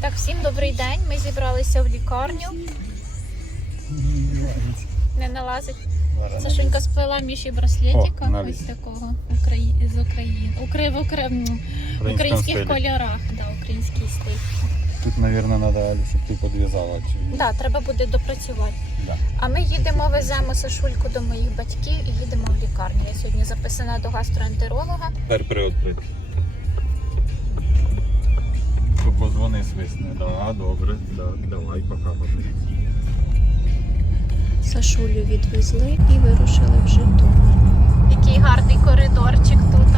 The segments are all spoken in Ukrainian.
Так, всім добрий день. Ми зібралися в лікарню. Не налазить. Сашунька сплела Міші браслетика ось такого Украї... з України. Укри... В українських кольорах. Да, український стиль. Тут, мабуть, треба, щоб ти підв'язала. Чи... Да, треба буде допрацювати. Да. А ми їдемо, веземо Сашульку до моїх батьків і їдемо в лікарню. Я сьогодні записана до гастроентеролога. Тепер приоткрити. Позвони свисне. Да, добре. Да, давай, пока, пока. Сашулю відвезли і вирушили в Житомир. Який гарний коридорчик тут.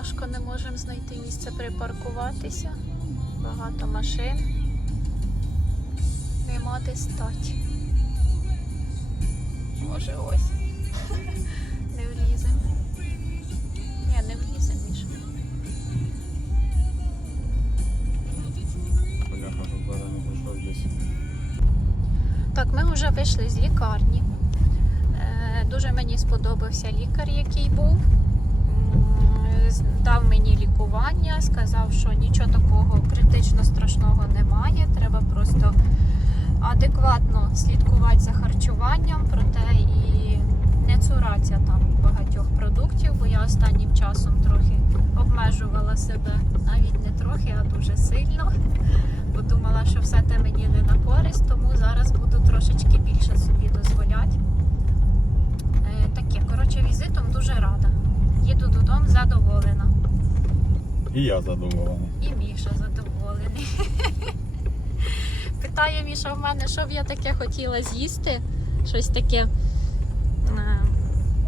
Важко не можемо знайти місце припаркуватися. Багато машин. Нема де стати. Може ось. Не вліземо. Ні, не вліземо, не прийшов десь. Так, ми вже вийшли з лікарні. Е, Дуже мені сподобався лікар, який був. Дав мені лікування, сказав, що нічого такого критично страшного немає. Треба просто адекватно слідкувати за харчуванням, проте і не цуратися там багатьох продуктів, бо я останнім часом трохи обмежувала себе, навіть не трохи, а дуже сильно. Бо думала, що все те мені не на користь, тому зараз буду трошечки більше собі дозволяти. Е, таке, коротше, візитом дуже рада. Їду додому задоволена. І я задоволений. І Міша задоволений. Питає Міша в мене, що б я таке хотіла з'їсти. Щось таке, е,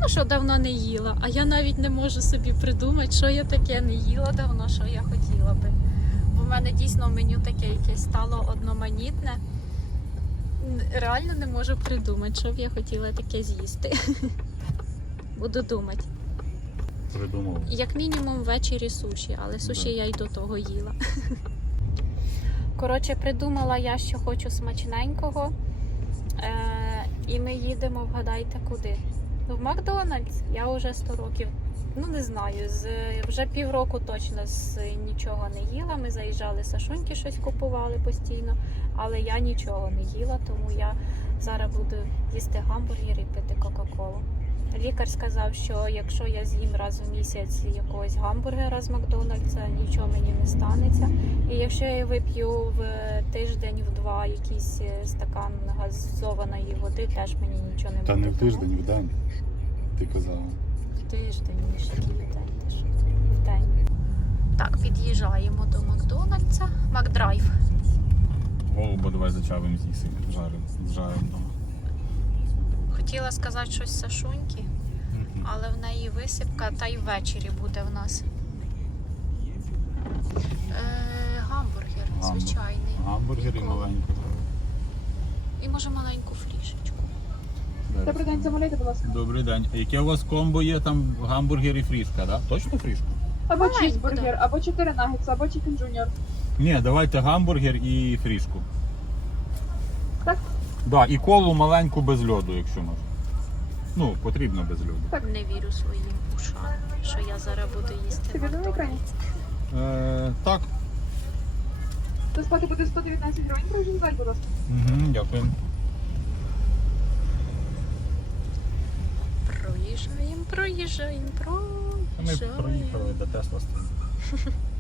ну, що давно не їла. А я навіть не можу собі придумати, що я таке не їла давно, що я хотіла би. Бо в мене дійсно меню таке якесь стало одноманітне. Реально не можу придумати, що б я хотіла таке з'їсти. Буду думати. Придумав. Як мінімум ввечері суші, але суші я й до того їла. Коротше, придумала я, що хочу смачненького. Е- і ми їдемо, вгадайте куди. В Макдональдс. Я вже 100 років, ну не знаю, з вже півроку точно з нічого не їла. Ми заїжджали Сашуньки, щось купували постійно, але я нічого не їла, тому я зараз буду їсти гамбургер і пити Кока-Колу. Лікар сказав, що якщо я з'їм раз у місяць якогось гамбургера з Макдональдса, нічого мені не станеться. І якщо я вип'ю в тиждень, в два якийсь е, стакан газованої води, теж мені нічого не Та буде. не в тиждень, в день. Ти казала. В тиждень, ніж який в день теж. В день. Так, під'їжджаємо до Макдональдса. Макдрайв. Голуба давай зачавим з'їсимо. Жарим. Зжарим дома. Хотіла сказати щось Сашуньки, але в неї висипка, та й ввечері буде в нас. Е, гамбургер, Гамбургер. звичайний. Гамбургер і Якого? маленьку. І може маленьку флішечку. Добрий день, замовляйте, будь ласка. Добрий день. Яке у вас комбо є? Там гамбургер і фрішка, да? Точно фрішка? Або Маленьку, чізбургер, або 4 нагетса, або чікен джуніор. Ні, давайте гамбургер і фрішку. Так? Да, і колу маленьку без льоду, якщо можна. Ну, потрібно без льоду. Не вірю своїм ушам, що я зараз буду їсти. Ти екрані? Е, так. То спати буде 119 гривень, проїжджай, будь ласка. Угу, дякую. Проїжджаємо, проїжджаємо, Ми проїжджаємо. проїхали до Тесла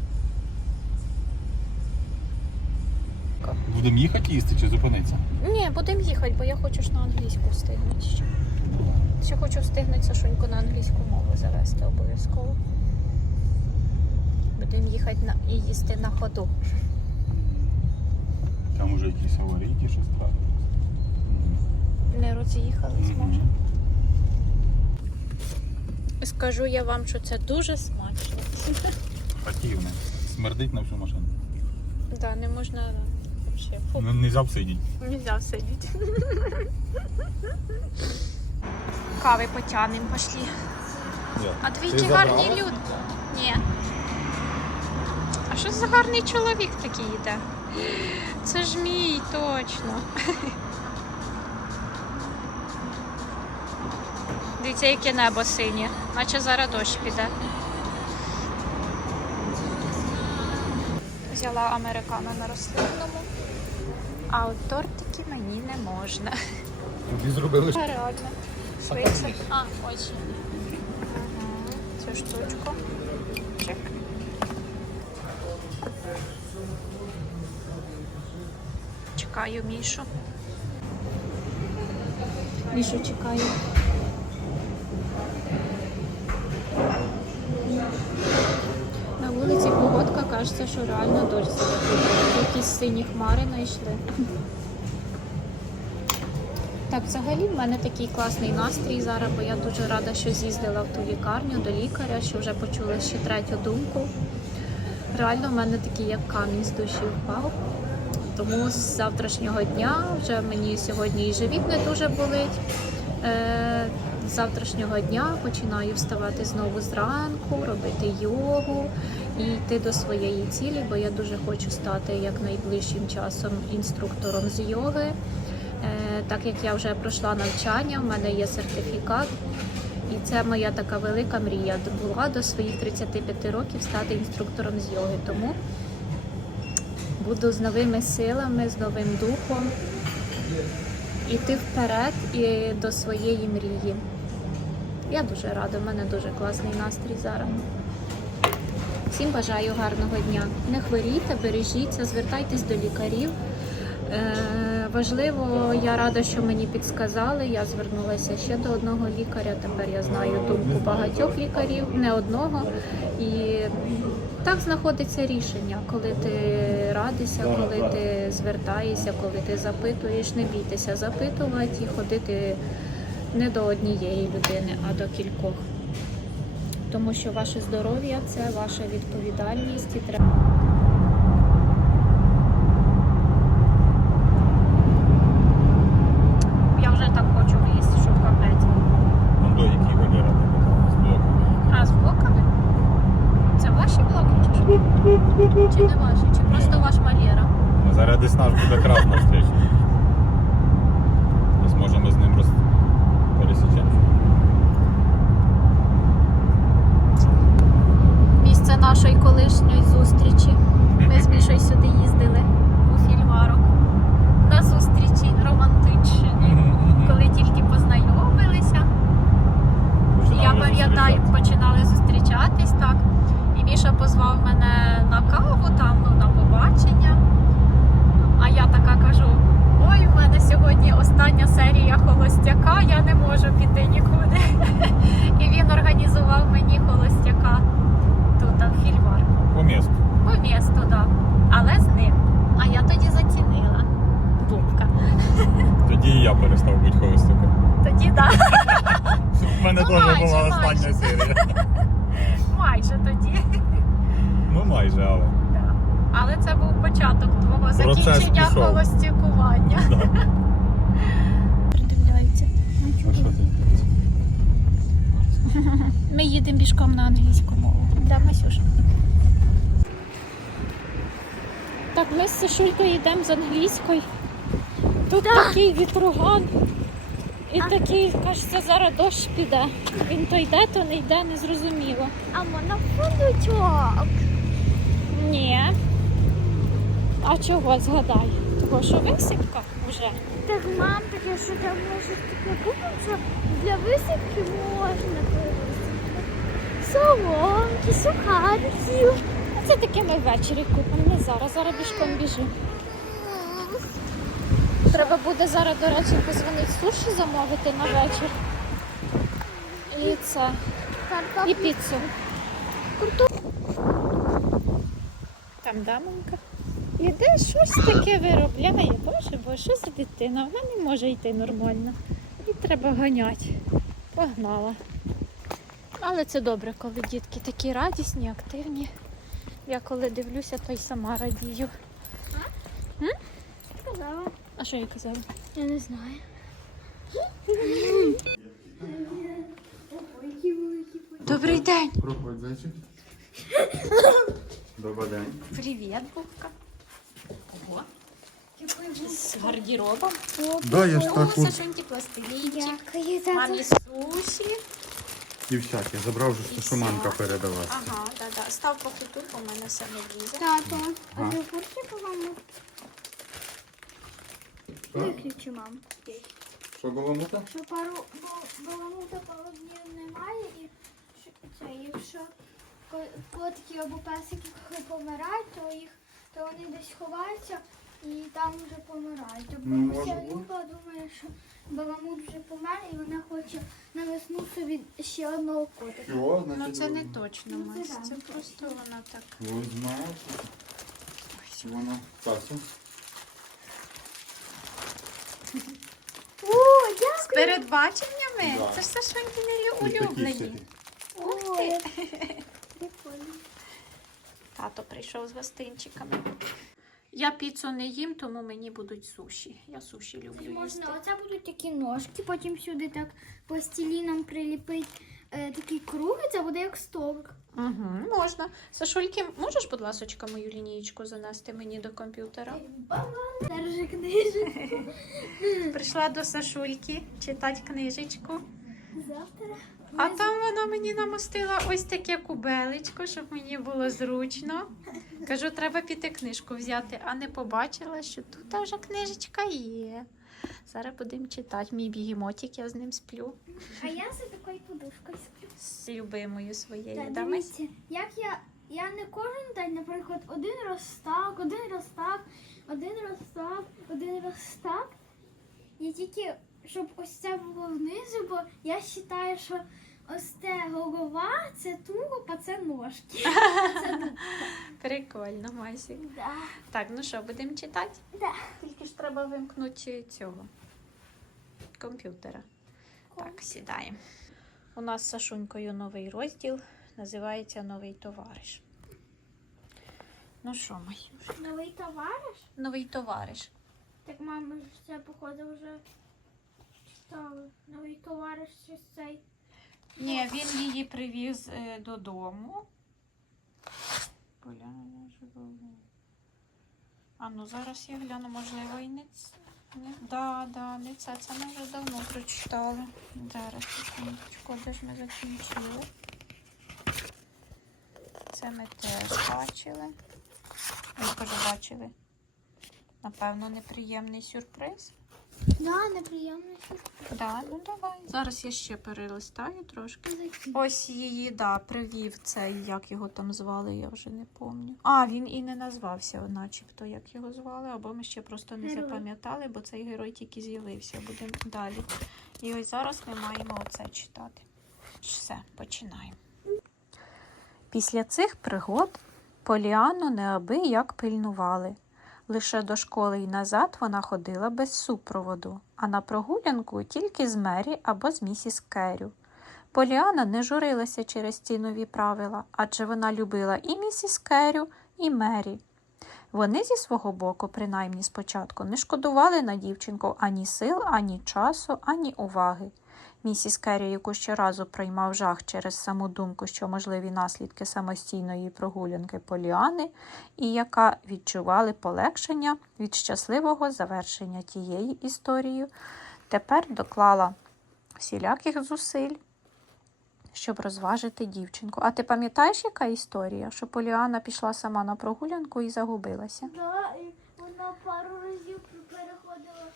Будемо їхати їсти чи зупинитися? Ні, будемо їхати, бо я хочу ж на англійську встигнути ще. Ще хочу встигнути Сашуньку на англійську мову завести обов'язково. Будемо їхати на... і їсти на ходу. Там уже якісь аварійки, щось трапилось. Не роз'їхались, може. Скажу я вам, що це дуже смачно. Противне. Смердить на всю машину. Да, не можна вообще. Фу, Ну, не завсидіть. нельзя сидіти. Кави потянемо, пошли. А двійки гарні люди. Ні. А що за гарний чоловік такий йде? Це ж мій, точно. Дивіться, яке небо синє, наче зараз дощ піде. Взяла американо на рослинному, а от тортики мені не можна. Тобі зробили Реально. Швидше. А, очі. Ага, цю штучку. Чек. Чекаю Мішу. Мішу чекаю. Кажеться, що реально дощ залетить. Якісь сині хмари знайшли. Так, взагалі в мене такий класний настрій зараз, бо я дуже рада, що з'їздила в ту лікарню до лікаря, що вже почула ще третю думку. Реально, в мене такий як камінь з душі впав. Тому з завтрашнього дня вже мені сьогодні і живіт не дуже болить. Завтрашнього дня починаю вставати знову зранку, робити йогу і йти до своєї цілі, бо я дуже хочу стати як найближчим часом інструктором з йоги. Е, Так як я вже пройшла навчання, в мене є сертифікат, і це моя така велика мрія була до своїх 35 років стати інструктором з йоги. Тому буду з новими силами, з новим духом іти вперед і до своєї мрії. Я дуже рада, в мене дуже класний настрій зараз. Всім бажаю гарного дня. Не хворійте, бережіться, звертайтесь до лікарів. Е, важливо, я рада, що мені підсказали. Я звернулася ще до одного лікаря. Тепер я знаю думку багатьох лікарів, не одного. І так знаходиться рішення, коли ти радишся, коли ти звертаєшся, коли ти запитуєш, не бійтеся запитувати і ходити не до однієї людини, а до кількох. Тому що ваше здоров'я це ваша відповідальність і треба. Я вже так хочу влізти, що капець. Ну, до які Валера з блоку. А з блоками? Це ваші блоки чи що? Чи не ваші? Чи просто ваш Малєра? Ну, Зараз десь наш буде крас на встречі. Десь може ми з ним роз... пересічемося. Місце нашої колишньої зустрічі. Ми з Мішою сюди їздили у фільварок. На зустрічі романтичні. Коли тільки познайомилися. Я пам'ятаю, починали зустрічатись так. І Міша позвав мене на каву, там ну, на побачення. А я така кажу: ой, у мене сьогодні остання серія холостяка, я не можу піти нікуди. І він організував мені холостяка в фільвар. По місту. По місту, так. Але з ним. А я тоді зацінила. Бубка. Тоді і я перестав бути холостяком. Тоді так, У мене Ну, теж майже, була майже. остання серія. майже тоді. Ну майже, але. Да. Але це був початок твого Процес закінчення пішов. холостякування. Да. Придивляється. Ми їдемо пішком на англійську мову. Да, Масюш. Так, ми з Сашулькою йдемо з англійської. Тут такий вітруган. І такий, кажеться, зараз дощ піде. Він то йде, то не йде, не зрозуміло. А можна фундучок? Ні. А чого згадай? Того, що висипка вже. Так, мам, таке, що там може таке купимо, що для висипки можна. Соломки, сухариків. А це таке ми ввечері купимо. Не зараз, зараз бішком біжимо. Треба буде зараз, до речі, позвонити суші замовити на вечір. І це. І піцу. Там дамонька. Іде щось таке виробляє. Боже, бо що за дитина? Вона не може йти нормально. І треба ганяти. Погнала. Але це добре, коли дітки такі радісні, активні. Я коли дивлюся, то й сама радію. Сказала. А що я казала? Я не знаю. Добрий день! Проходь, зайчик. Добрий день. Привіт, Бубка. Ого. З гардеробом. Да, я ж так от. Сашуньки пластилінчик. Дякую, тато. Мамі суші. Дівчат, я забрав вже, що шуманка передала. Ага, да, да. Став поки тут, бо в мене все не влізе. Тато, а Ага. ти в по-моєму? Виключи, мам. Що баламута? Що пару баламута пару днів немає і що це, якщо ко- котики або песики коли помирають, то їх то вони десь ховаються і там вже помирають. Тобто Ну, може вся бути. Люба думає, що баламут вже помер і вона хоче на весну собі ще одного котика. Що, Ну це не точно, Ну, це Мась. да. Це просто вона так. Ви знаєте. Вона касу. О, З дякую! передбаченнями? Да. Це ж Сашунькини І такі улюблені. всякі. Ух ти. Прикольно. Тато прийшов з гостинчиками. Я піцу не їм, тому мені будуть суші. Я суші люблю їсти. Можна, оце будуть такі ножки, потім сюди так пластиліном приліпить е, такі круги, це буде як столик. Угу, можна. Сашульки, можеш, будь ласочка, мою лінієчку занести мені до комп'ютера? Держи книжку. Прийшла до Сашульки читати книжечку. Завтра. А там вона мені намостила ось таке кубелечко, щоб мені було зручно. Кажу, треба піти книжку взяти, а не побачила, що тут вже книжечка є. Зараз будемо читати. Мій бігемотик, я з ним сплю. А я за такою подушкою сплю. З любимою своєю. Да, дивіться, як я, я не кожен день, наприклад, один раз так, один раз так, один раз так, один раз так. Я тільки, щоб ось це було внизу, бо я вважаю, що ось це голова, це тулуб, а це ножки. Це. Прикольно, Масік. Да. Так, ну що, будемо читати? Да. Тільки ж треба вимкнути цього комп'ютера. Так, сідаємо. У нас з Сашунькою новий розділ, називається Новий товариш. Ну що, Маюш? Новий товариш? Новий товариш. Так мама це походу вже читала. Новий товариш щось цей. Ні, він її привіз е, додому. Поляна. А ну зараз я гляну, можливо, і не це. Не, да, да, не це. Це ми вже давно прочитали. Зараз секундочку, де ж ми закінчили. Це ми теж бачили. Ой, кажу, бачили. Напевно, неприємний сюрприз. Да, неприємний Да, ну давай. Зараз я ще перелистаю трошки. сюрприз. Ось її, да, привів цей, як його там звали, я вже не пам'ятаю. А, він і не назвався, начебто, як його звали, або ми ще просто не Герой. запам'ятали, бо цей герой тільки з'явився. Будемо далі. І ось зараз ми маємо оце читати. Все, починаємо. Після цих пригод Поліану неабияк пильнували. Лише до школи й назад вона ходила без супроводу, а на прогулянку тільки з Мері або з місіс Керю. Поліана не журилася через ці нові правила, адже вона любила і місіс Керю, і Мері. Вони зі свого боку, принаймні спочатку, не шкодували на дівчинку ані сил, ані часу, ані уваги. Місіс Керрі, яку щоразу приймав жах через саму думку, що можливі наслідки самостійної прогулянки Поліани, і яка відчували полегшення від щасливого завершення тієї історії, тепер доклала всіляких зусиль, щоб розважити дівчинку. А ти пам'ятаєш, яка історія? Що Поліана пішла сама на прогулянку і загубилася? Да, і вона пару разів переходила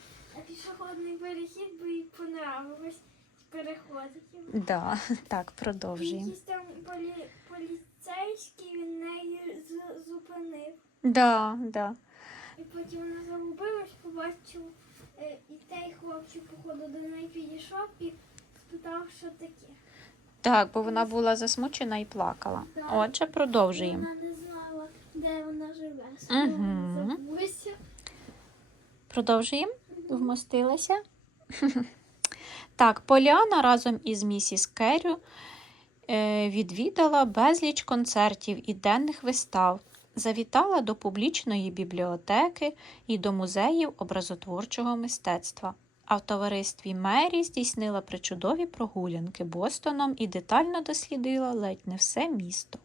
пішохідний перехід, бо їй понравилось переходити. Да, так, продовжуємо. Якийсь там полі... поліцейський він неї з- зупинив. Да, да. І потім вона загубилась, побачив, е, і той хлопчик, походу, до неї підійшов і спитав, що таке. Так, бо вона була засмучена і плакала. Так. Отже, продовжуємо. Вона не знала, де вона живе. Мгм. Забулася. Продовжуємо. Вмостилася. Так, Поліана разом із місіс Керрю е, відвідала безліч концертів і денних вистав, завітала до публічної бібліотеки і до музеїв образотворчого мистецтва. А в товаристві Мері здійснила причудові прогулянки Бостоном і детально дослідила ледь не все місто.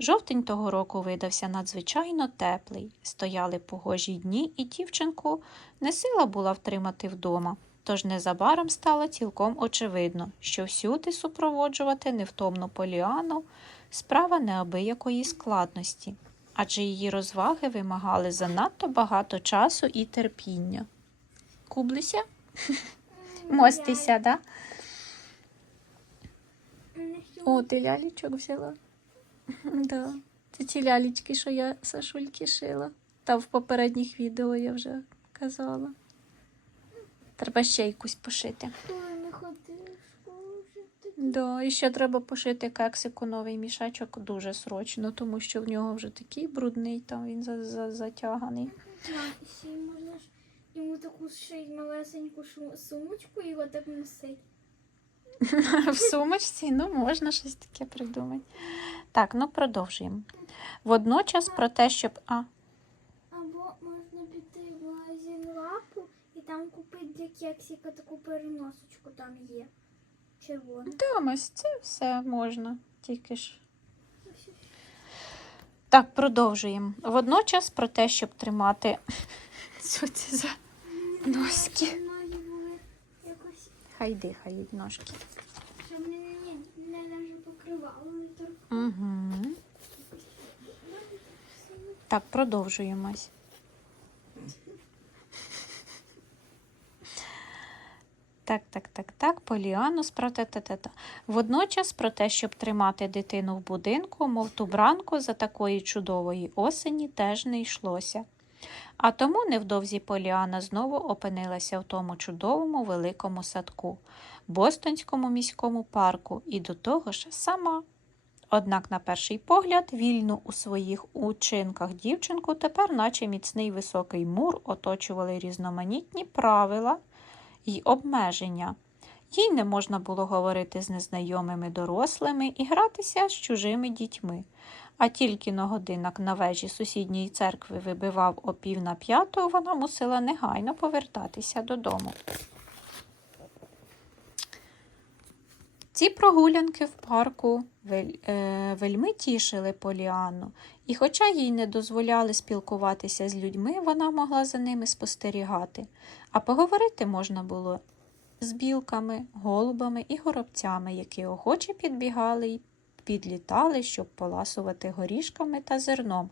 Жовтень того року видався надзвичайно теплий, стояли погожі дні, і дівчинку не сила була втримати вдома. Тож незабаром стало цілком очевидно, що всюди супроводжувати невтомну Поліану справа неабиякої складності, адже її розваги вимагали занадто багато часу і терпіння. Кублися? Мостися, да? О, ти лялічок взяла? Да. Це ті лялічки, що я Сашульки шила. Та в попередніх відео я вже казала. Треба ще якусь пошити. Ой, не. Да, і ще треба пошити кексику новий мішечок дуже срочно, тому що в нього вже такий брудний, там він за, за, затяганий. І ще й можна ж йому таку шить малесеньку сумочку і його так носить. В сумочці, ну можна щось таке придумати. Так, ну продовжуємо. Водночас про те, щоб. А, Або можна піти в магазин лапу і там купити для кексика таку переносочку там є. Червону. Та, ось це все можна, тільки ж. Так, продовжуємо. Водночас про те, щоб тримати. Що це за носки? Хай дихають ножки. щоб не, навіть покривало, не. Угу. Так, продовжуємось. Так, так, так, так, Поліану справді та-та-та. Водночас про те, щоб тримати дитину в будинку, мов ту бранку за такої чудової осені, теж не йшлося. А тому невдовзі Поліана знову опинилася в тому чудовому великому садку, Бостонському міському парку, і до того ж сама. Однак, на перший погляд, вільну у своїх учинках дівчинку тепер, наче міцний високий мур, оточували різноманітні правила й обмеження. Їй не можна було говорити з незнайомими дорослими і гратися з чужими дітьми. А тільки на годинок на вежі сусідньої церкви вибивав о пів на п'яту, вона мусила негайно повертатися додому. Ці прогулянки в парку е, вельми тішили Поліанну, і хоча їй не дозволяли спілкуватися з людьми, вона могла за ними спостерігати, а поговорити можна було з білками, голубами і горобцями, які охоче підбігали й підлітали, щоб поласувати горішками та зерном,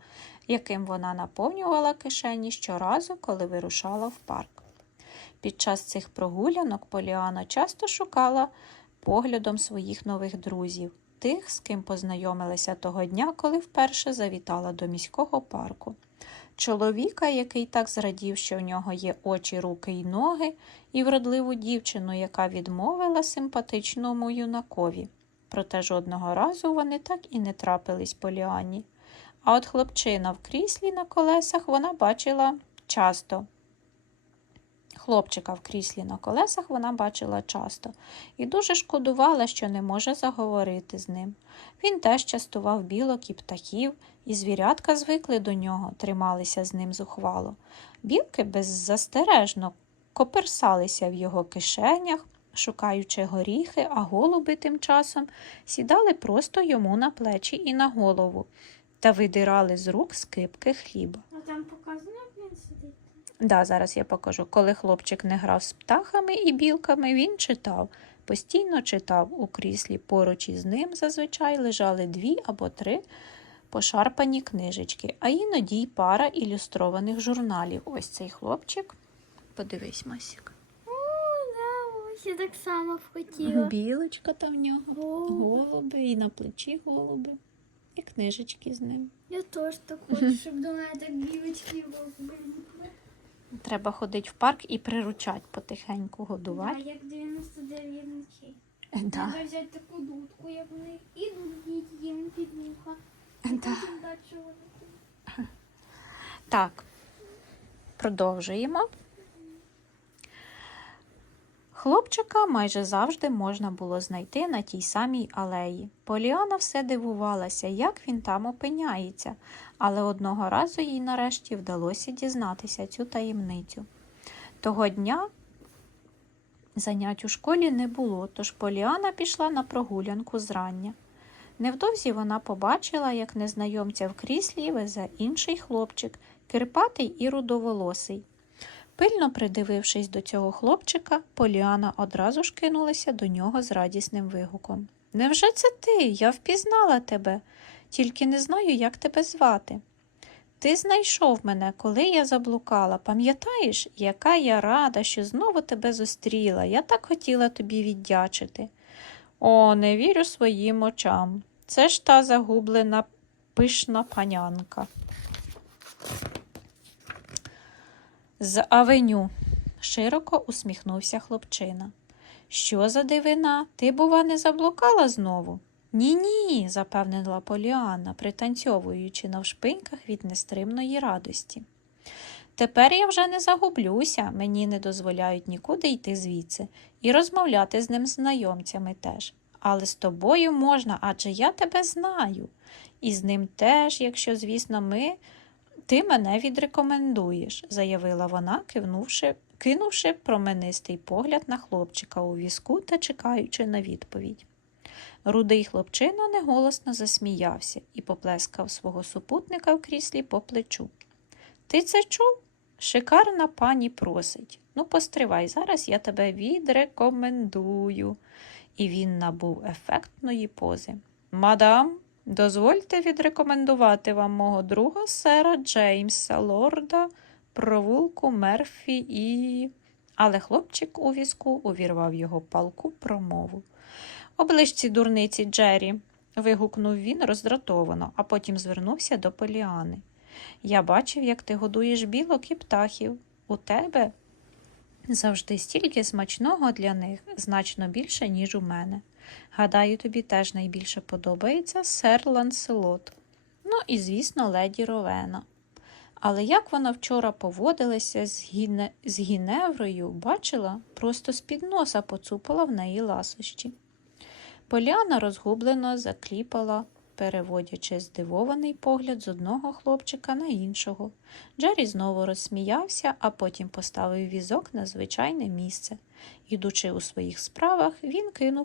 яким вона наповнювала кишені щоразу, коли вирушала в парк. Під час цих прогулянок Поліана часто шукала поглядом своїх нових друзів, тих, з ким познайомилася того дня, коли вперше завітала до міського парку. Чоловіка, який так зрадів, що в нього є очі, руки й ноги, і вродливу дівчину, яка відмовила симпатичному юнакові. Проте жодного разу вони так і не трапились Поліані. А от хлопчина в кріслі на колесах вона бачила часто. Хлопчика в кріслі на колесах вона бачила часто і дуже шкодувала, що не може заговорити з ним. Він теж частував білок і птахів, і звірятка звикли до нього, трималися з ним зухвало. Білки беззастережно коперсалися в його кишенях, шукаючи горіхи, а голуби тим часом сідали просто йому на плечі і на голову та видирали з рук скипки хліба. А там показано, як він сидить. Да, зараз я покажу. Коли хлопчик не грав з птахами і білками, він читав. Постійно читав у кріслі. Поруч із ним зазвичай лежали дві або три пошарпані книжечки, а іноді й пара ілюстрованих журналів. Ось цей хлопчик. Подивись, Масік. О, да, ось я так само хотіла. Білочка там в нього, О, голуби, і на плечі голуби, і книжечки з ним. я теж так хочу, щоб до мене так білочки були. Треба ходити в парк і приручати потихеньку Да, годувати. як 99 ночей. Да. Треба взяти таку дудку, як в них, і дудіть їм під вуха. Да. вони тут. Так, продовжуємо. Хлопчика майже завжди можна було знайти на тій самій алеї. Поліана все дивувалася, як він там опиняється, але одного разу їй нарешті вдалося дізнатися цю таємницю. Того дня занять у школі не було, тож Поліана пішла на прогулянку зрання. Невдовзі вона побачила, як незнайомця в кріслі везе інший хлопчик, кирпатий і рудоволосий. Пильно придивившись до цього хлопчика, Поліана одразу ж кинулася до нього з радісним вигуком. Невже це ти? Я впізнала тебе, тільки не знаю, як тебе звати. Ти знайшов мене, коли я заблукала. Пам'ятаєш, яка я рада, що знову тебе зустріла. Я так хотіла тобі віддячити. О, не вірю своїм очам. Це ж та загублена пишна панянка. З авеню, широко усміхнувся хлопчина. Що за дивина? Ти, бува, не заблукала знову? Ні, ні, запевнила Поліанна, пританцьовуючи навшпиньках від нестримної радості. Тепер я вже не загублюся, мені не дозволяють нікуди йти звідси, і розмовляти з ним знайомцями теж. Але з тобою можна, адже я тебе знаю. І з ним теж, якщо, звісно, ми ти мене відрекомендуєш, заявила вона, кивнувши, кинувши променистий погляд на хлопчика у візку та чекаючи на відповідь. Рудий хлопчина неголосно засміявся і поплескав свого супутника в кріслі по плечу. Ти це чув? Шикарна пані просить. Ну, постривай, зараз я тебе відрекомендую. І він набув ефектної пози. Мадам, дозвольте відрекомендувати вам мого друга сера Джеймса, лорда, провулку Мерфі і. Але хлопчик у візку увірвав його палку промову. Оближ ці дурниці, Джері, вигукнув він роздратовано, а потім звернувся до Поліани. Я бачив, як ти годуєш білок і птахів. У тебе завжди стільки смачного для них, значно більше, ніж у мене. Гадаю, тобі теж найбільше подобається сер Ланселот. Ну і, звісно, леді Ровена. Але як вона вчора поводилася з, гіне... з Гіневрою, бачила, просто з-під носа поцупила в неї ласощі. Поляна розгублено закліпала, переводячи здивований погляд з одного хлопчика на іншого. Джері знову розсміявся, а потім поставив візок на звичайне місце. Ідучи у своїх справах, він кинув